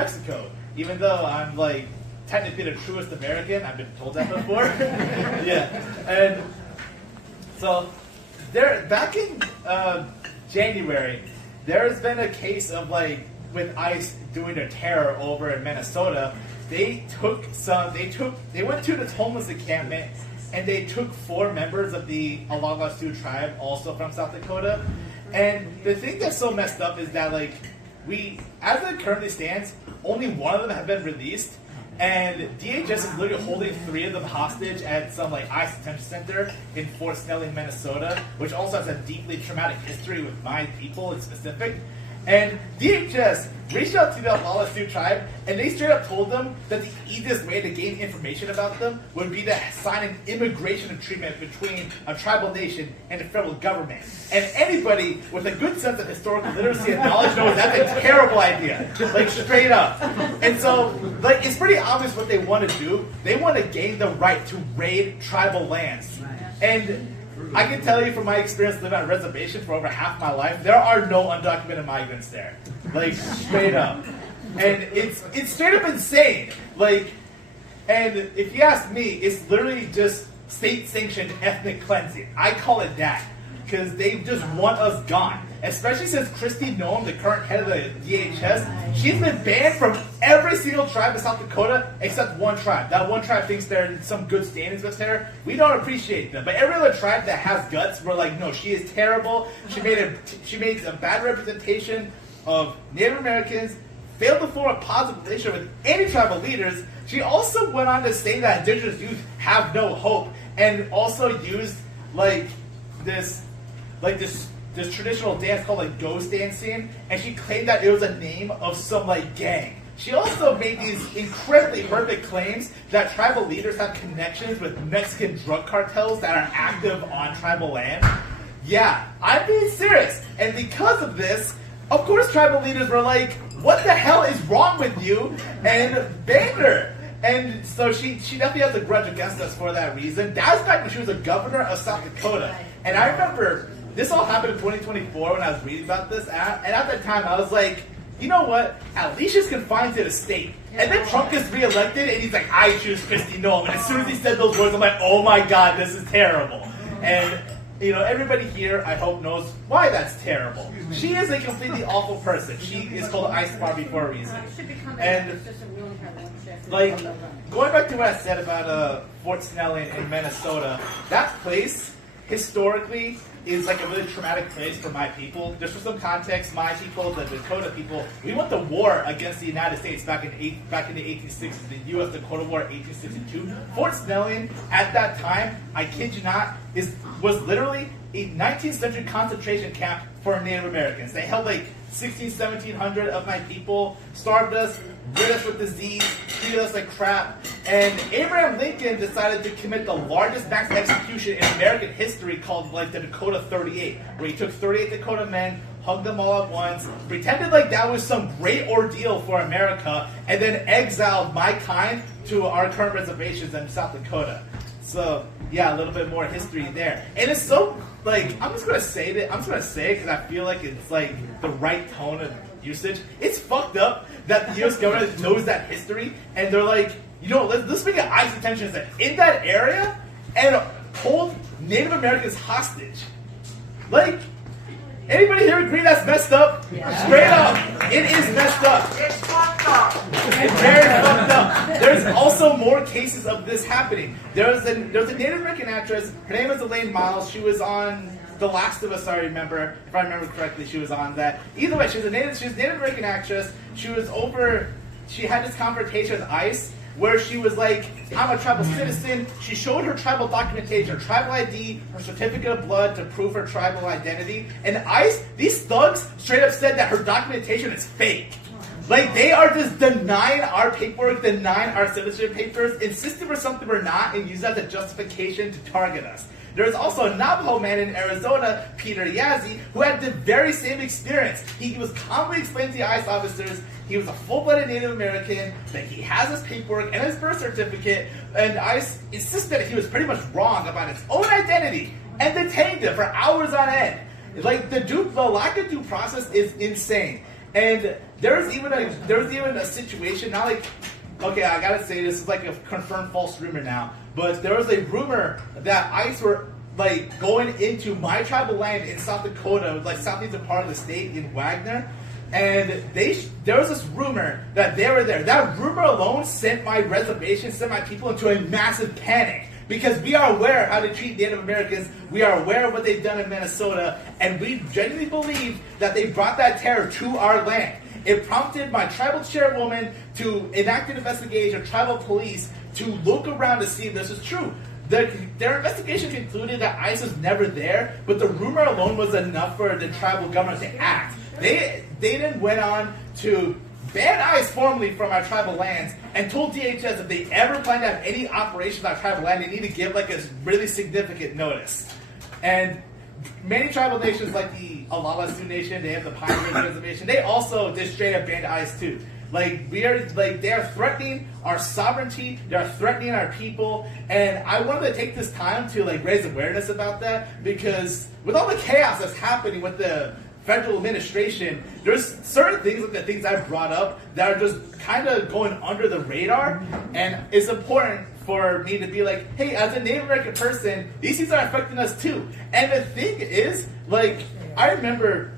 Mexico, even though I'm like technically the truest American. I've been told that before. Yeah, and so there back in January, there's been a case of like with ICE doing a terror over in Minnesota. They went to this homeless encampment and they took 4 members of the Alagwa Sioux tribe, also from South Dakota. And the thing that's so messed up is that like as it currently stands, only one of them have been released, and DHS is literally holding 3 of them hostage at some like ICE detention center in Fort Snelling, Minnesota, which also has a deeply traumatic history with my people in specific. And DHS reached out to the Alagwa Sioux tribe, and they straight up told them that the easiest way to gain information about them would be to sign an immigration treaty between a tribal nation and the federal government. And anybody with a good sense of historical literacy and knowledge knows that's a terrible idea, like straight up. And so, like, it's pretty obvious what they want to do. They want to gain the right to raid tribal lands. And I can tell you from my experience living on a reservation for over half my life, there are no undocumented migrants there. Like, straight up. And it's straight up insane. Like, and if you ask me, it's literally just state-sanctioned ethnic cleansing. I call it that. Because they just want us gone. Especially since Kristi Noem, the current head of the DHS, she's been banned from every single tribe in South Dakota except one tribe. That one tribe thinks they're in some good standings with her. We don't appreciate them. But every other tribe that has guts, we're like, no, she is terrible. She made a bad representation of Native Americans, failed to form a positive relationship with any tribal leaders. She also went on to say that Indigenous youth have no hope, and also used this traditional dance called like ghost dancing, and she claimed that it was a name of some like gang. She also made these incredibly horrific claims that tribal leaders have connections with Mexican drug cartels that are active on tribal land. Yeah, I'm being serious. And because of this, of course tribal leaders were like, what the hell is wrong with you? And banned her. And so she definitely has a grudge against us for that reason. That was back when she was a governor of South Dakota. And I remember this all happened in 2024 when I was reading about this. And at that time, I was like, you know what? At least she's confined to the state. And then Trump gets reelected, and he's like, I choose Kristi Noem. And as soon as he said those words, I'm like, oh my God, this is terrible. And you know, everybody here, I hope, knows why that's terrible. She is a completely awful person. She is called Ice Barbie for a reason. And like, going back to what I said about Fort Snelling in Minnesota, that place historically is like a really traumatic place for my people. Just for some context, my people, the Dakota people, we went to war against the United States back in the 1860s, the U.S.-Dakota War, 1862. Fort Snelling, at that time, I kid you not, was literally a 19th century concentration camp for Native Americans. They held like 1700 of my people, starved us, rid us with disease, treated us like crap, and Abraham Lincoln decided to commit the largest mass execution in American history called like the Dakota 38, where he took 38 Dakota men, hugged them all at once, pretended like that was some great ordeal for America, and then exiled my kind to our current reservations in South Dakota. So yeah, a little bit more history there. And it's so, like, I'm just going to say it because I feel like it's like the right tone of usage. It's fucked up that the U.S. government knows that history, and they're like, you know, let's make an ICE detention center in that area and hold Native Americans hostage. Like, anybody here agree that's messed up? Yeah. Straight up, it is messed up. It's fucked up. It's very fucked up. There's also more cases of this happening. There's a Native American actress. Her name is Elaine Miles. She was on The Last of Us. I remember, if I remember correctly, she was on that. Either way, she was a Native American actress. She had this confrontation with ICE, where she was like, I'm a tribal citizen. She showed her tribal documentation, her tribal ID, her certificate of blood to prove her tribal identity. And ICE, these thugs straight up said that her documentation is fake. Like, they are just denying our paperwork, denying our citizenship papers, insisting we're something we're not, and use that as a justification to target us. There's also a Navajo man in Arizona, Peter Yazzie, who had the very same experience. He was calmly explaining to the ICE officers he was a full-blooded Native American, that he has his paperwork and his birth certificate, and ICE insisted that he was pretty much wrong about his own identity, and detained him for hours on end. Like, the lack of due process is insane. And there's even a situation, not like, okay, I gotta say this is like a confirmed false rumor now, but there was a rumor that ICE were like going into my tribal land in South Dakota, like southeastern part of the state in Wagner, and there was this rumor that they were there. That rumor alone sent my reservation, sent my people into a massive panic. Because we are aware of how to treat Native Americans, we are aware of what they've done in Minnesota, and we genuinely believe that they brought that terror to our land. It prompted my tribal chairwoman to enact an investigation, tribal police, to look around to see if this is true. Their investigation concluded that ICE was never there, but the rumor alone was enough for the tribal government to act. They then went on to ban ICE formally from our tribal lands and told DHS if they ever plan to have any operations on our tribal land, they need to give like a really significant notice. And many tribal nations like the Alala Sioux Nation, they have the Pine Ridge Reservation, they also just straight up banned ICE too. Like they are threatening our sovereignty, they are threatening our people, and I wanted to take this time to like raise awareness about that, because with all the chaos that's happening with the federal administration, there's certain things like the things I brought up that are just kind of going under the radar, and it's important for me to be like, hey, as a Native American person, these things are affecting us too. And the thing is, like, I remember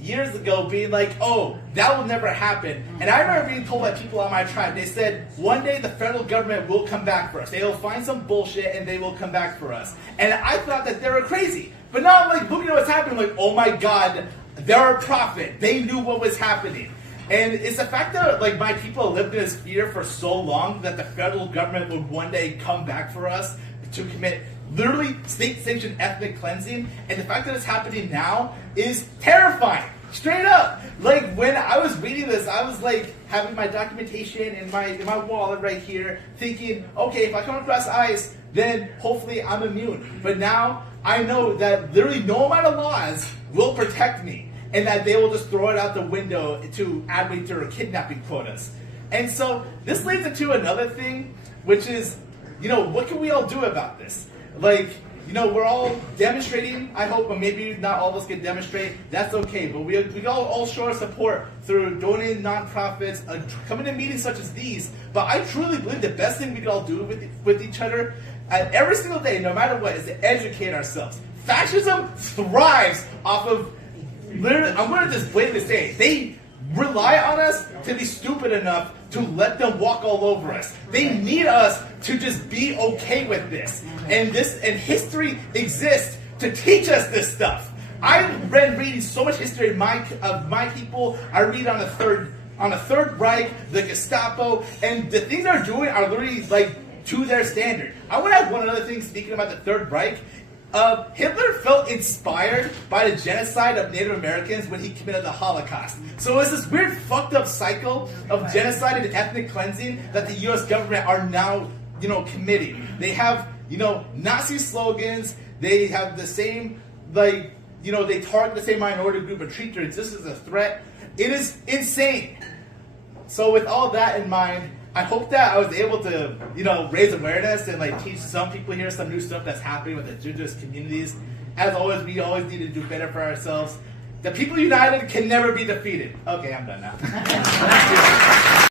years ago being like, oh, that will never happen. And I remember being told by people on my tribe, they said, one day the federal government will come back for us. They will find some bullshit and they will come back for us. And I thought that they were crazy. But now I'm like looking at what's happening, like, oh my God, they're a prophet. They knew what was happening. And it's the fact that like my people lived in this fear for so long that the federal government would one day come back for us to commit literally state-sanctioned ethnic cleansing. And the fact that it's happening now is terrifying. Straight up. Like when I was reading this, I was like having my documentation in my wallet right here, thinking, okay, if I come across ICE, then hopefully I'm immune. But now I know that literally no amount of laws will protect me, and that they will just throw it out the window to add me to their kidnapping quotas. And so this leads into another thing, which is, what can we all do about this? Like, we're all demonstrating, I hope, but maybe not all of us can demonstrate. That's okay, but we all show our support through donating nonprofits, coming to meetings such as these. But I truly believe the best thing we can all do with each other every single day, no matter what, is to educate ourselves. Fascism thrives off of, literally, I'm going to just blatantly say, they rely on us to be stupid enough to let them walk all over us. They need us to just be okay with this. And history exists to teach us this stuff. I've been reading so much history of my people. I read on the Third Reich, the Gestapo, and the things they're doing are literally like to their standard. I want to add one other thing speaking about the Third Reich. Hitler felt inspired by the genocide of Native Americans when he committed the Holocaust. So it's this weird fucked up cycle of genocide and ethnic cleansing that the US government are now, committing. They have, Nazi slogans, they have the same, they target the same minority group and treat their existence as a threat. It is insane. So with all that in mind, I hope that I was able to, raise awareness and teach some people here some new stuff that's happening with the Indigenous communities. As always, we always need to do better for ourselves. The people united can never be defeated. Okay, I'm done now.